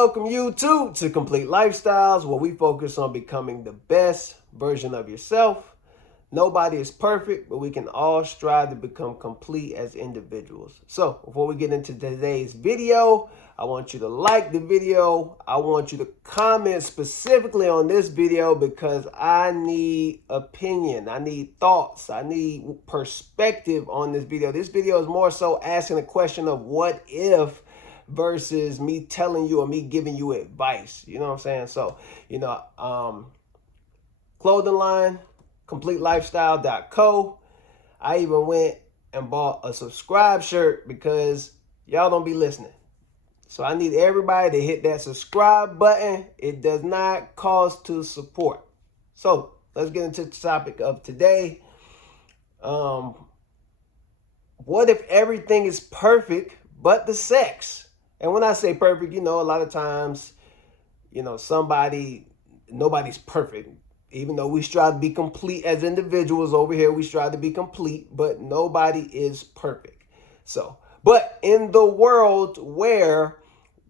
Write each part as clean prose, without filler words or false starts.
Welcome you to Complete Lifestyles, where we focus on becoming the best version of yourself. Nobody is perfect, but we can all strive to become complete as individuals. So before we get into today's video, I want you to like the video. I want you to comment specifically on this video because I need opinion. I need thoughts. I need perspective on this video. This video is more so asking a question of what if versus me telling you or me giving you advice. You know what I'm saying? So, clothing line, CompleteLifestyle.co. I even went and bought a subscribe shirt because y'all don't be listening. So I need everybody to hit that subscribe button. It does not cost to support. So let's get into the topic of today. What if everything is perfect but the sex? And when I say perfect, a lot of times, nobody's perfect. Even though we strive to be complete as individuals over here, we strive to be complete, but nobody is perfect. But in the world where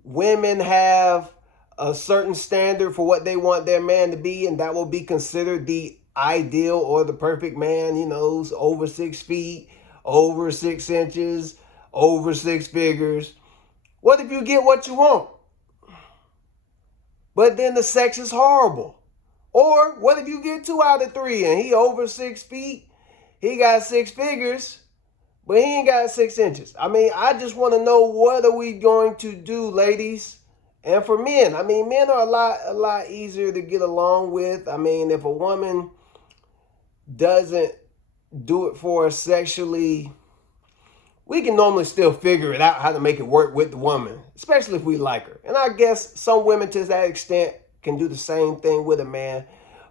women have a certain standard for what they want their man to be, and that will be considered the ideal or the perfect man, over 6 feet, over 6 inches, over 6 figures. What if you get what you want, but then the sex is horrible? Or what if you get 2 out of 3 and he over 6 feet, he got 6 figures, but he ain't got 6 inches? I just want to know, what are we going to do, ladies? And for men, men are a lot easier to get along with. If a woman doesn't do it for us sexually, we can normally still figure it out how to make it work with the woman, especially if we like her. And I guess some women to that extent can do the same thing with a man.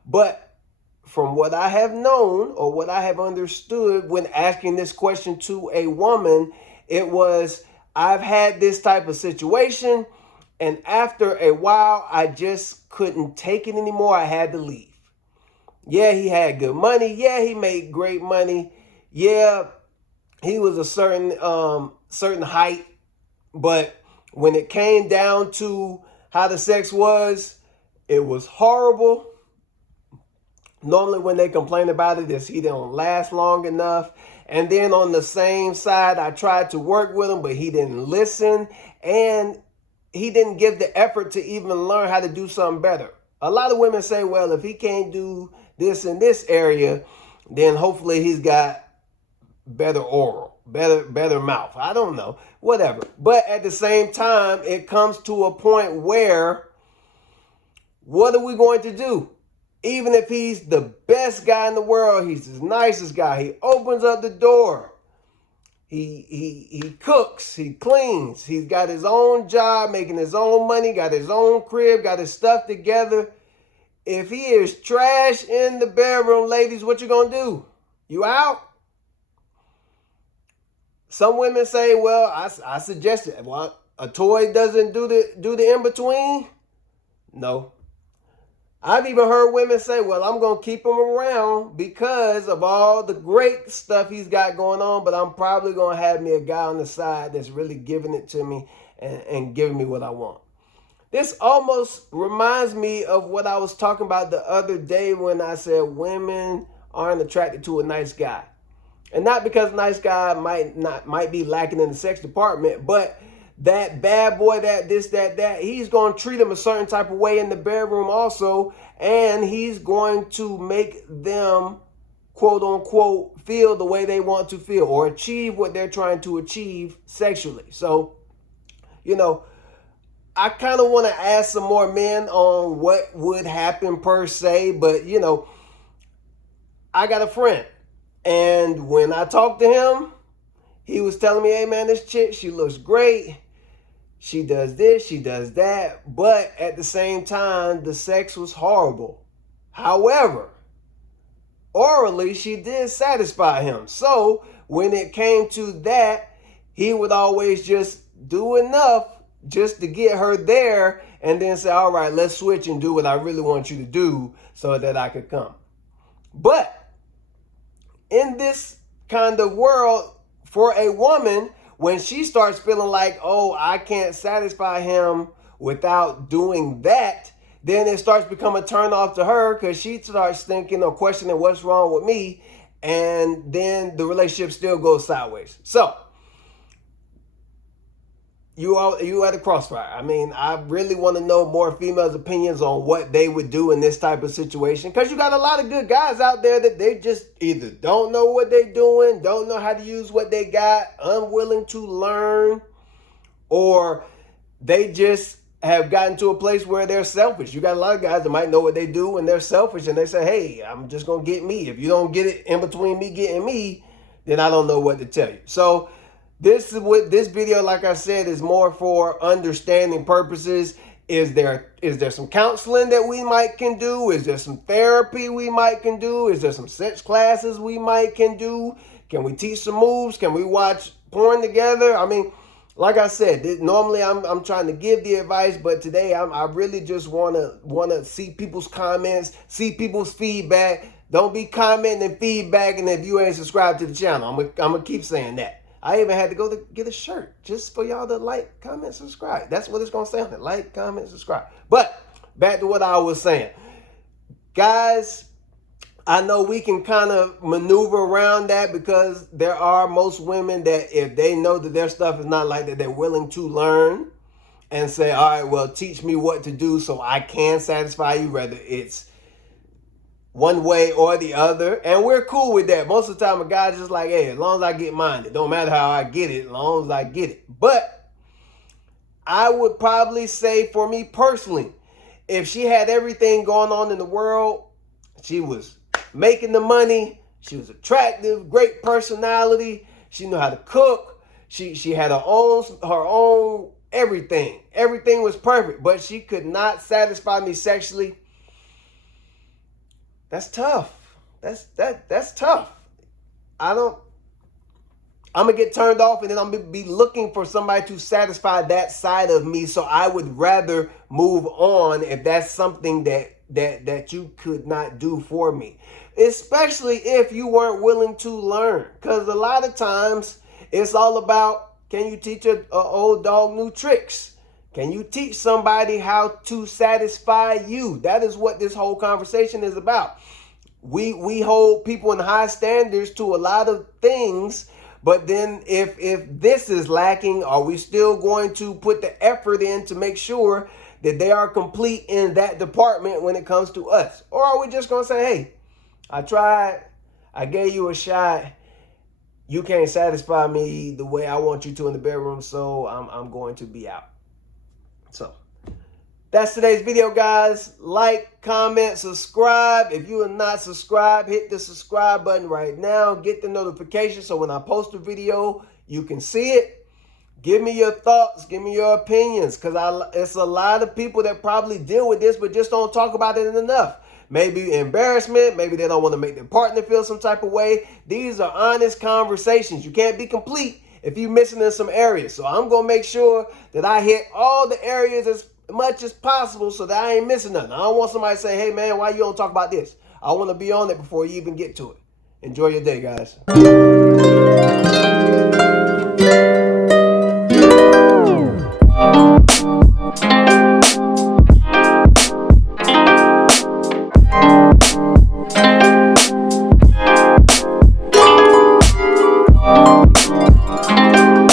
But from what I have known or what I have understood when asking this question to a woman, it was, I've had this type of situation, and after a while, I just couldn't take it anymore. I had to leave. Yeah, he had good money. Yeah, he made great money. Yeah, he was a certain height, but when it came down to how the sex was, it was horrible. Normally when they complain about it is he didn't last long enough. And then on the same side, I tried to work with him, but he didn't listen, and he didn't give the effort to even learn how to do something better. A lot of women say, well, if he can't do this in this area, then hopefully he's got better oral, better mouth. I don't know, whatever. But at the same time, it comes to a point where, what are we going to do? Even if he's the best guy in the world, he's the nicest guy, he opens up the door, he cooks, he cleans, he's got his own job, making his own money, got his own crib, got his stuff together. If he is trash in the bedroom, ladies, what you gonna do? You out? Some women say, well, I suggested, well, a toy doesn't do the in-between. No. I've even heard women say, well, I'm going to keep him around because of all the great stuff he's got going on, but I'm probably going to have me a guy on the side that's really giving it to me and giving me what I want. This almost reminds me of what I was talking about the other day when I said women aren't attracted to a nice guy. And not because a nice guy might be lacking in the sex department, but that bad boy, that he's going to treat them a certain type of way in the bedroom also, and he's going to make them, quote unquote, feel the way they want to feel or achieve what they're trying to achieve sexually. So, I kind of want to ask some more men on what would happen per se, but, I got a friend. And when I talked to him, he was telling me, hey, man, this chick, she looks great. She does this, she does that. But at the same time, the sex was horrible. However, orally, she did satisfy him. So when it came to that, he would always just do enough just to get her there and then say, all right, let's switch and do what I really want you to do so that I could come. But in this kind of world, for a woman, when she starts feeling like, oh, I can't satisfy him without doing that, then it starts to become a turn off to her because she starts thinking or questioning what's wrong with me, and then the relationship still goes sideways. So you at a crossfire. I mean, I really want to know more females' opinions on what they would do in this type of situation, because you got a lot of good guys out there that they just either don't know what they're doing, don't know how to use what they got, unwilling to learn, or they just have gotten to a place where they're selfish. You got a lot of guys that might know what they do and they're selfish, and they say, hey, I'm just going to get me. If you don't get it in between me getting me, then I don't know what to tell you. So this is what this video, like I said, is more for understanding purposes. Is there some counseling that we might can do? Is there some therapy we might can do? Is there some sex classes we might can do? Can we teach some moves? Can we watch porn together? I mean, like I said, normally I'm trying to give the advice, but today I really just wanna see people's comments, see people's feedback. Don't be commenting and feedbacking if you ain't subscribed to the channel. I'm gonna keep saying that. I even had to go to get a shirt just for y'all to like, comment, subscribe. That's what it's gonna say on it. Like, comment, subscribe. But back to what I was saying. Guys, I know we can kind of maneuver around that, because there are most women that if they know that their stuff is not like that, they're willing to learn and say, all right, well, teach me what to do so I can satisfy you, whether it's one way or the other. And we're cool with that. Most of the time, a guy's just like, hey, as long as I get mine, it don't matter how I get it, as long as I get it. But I would probably say, for me personally, if she had everything going on in the world, she was making the money, she was attractive, great personality, she knew how to cook, she had her own everything. Everything was perfect, but she could not satisfy me sexually. That's tough. That's tough. I'm gonna get turned off, and then I'm gonna be looking for somebody to satisfy that side of me. So I would rather move on if that's something that you could not do for me, especially if you weren't willing to learn. Because a lot of times it's all about, can you teach an old dog new tricks? Can you teach somebody how to satisfy you? That is what this whole conversation is about. We hold people in high standards to a lot of things, but then if this is lacking, are we still going to put the effort in to make sure that they are complete in that department when it comes to us? Or are we just going to say, hey, I tried, I gave you a shot, you can't satisfy me the way I want you to in the bedroom, so I'm going to be out. So that's today's video, guys. Like, comment, subscribe. If you are not subscribed, hit the subscribe button right now. Get the notification so when I post a video, you can see it. Give me your thoughts. Give me your opinions, because it's a lot of people that probably deal with this but just don't talk about it enough. Maybe embarrassment. Maybe they don't want to make their partner feel some type of way. These are honest conversations. You can't be complete if you're missing in some areas. So I'm going to make sure that I hit all the areas as much as possible so that I ain't missing nothing. I don't want somebody to say, hey, man, why you don't talk about this? I want to be on it before you even get to it. Enjoy your day, guys.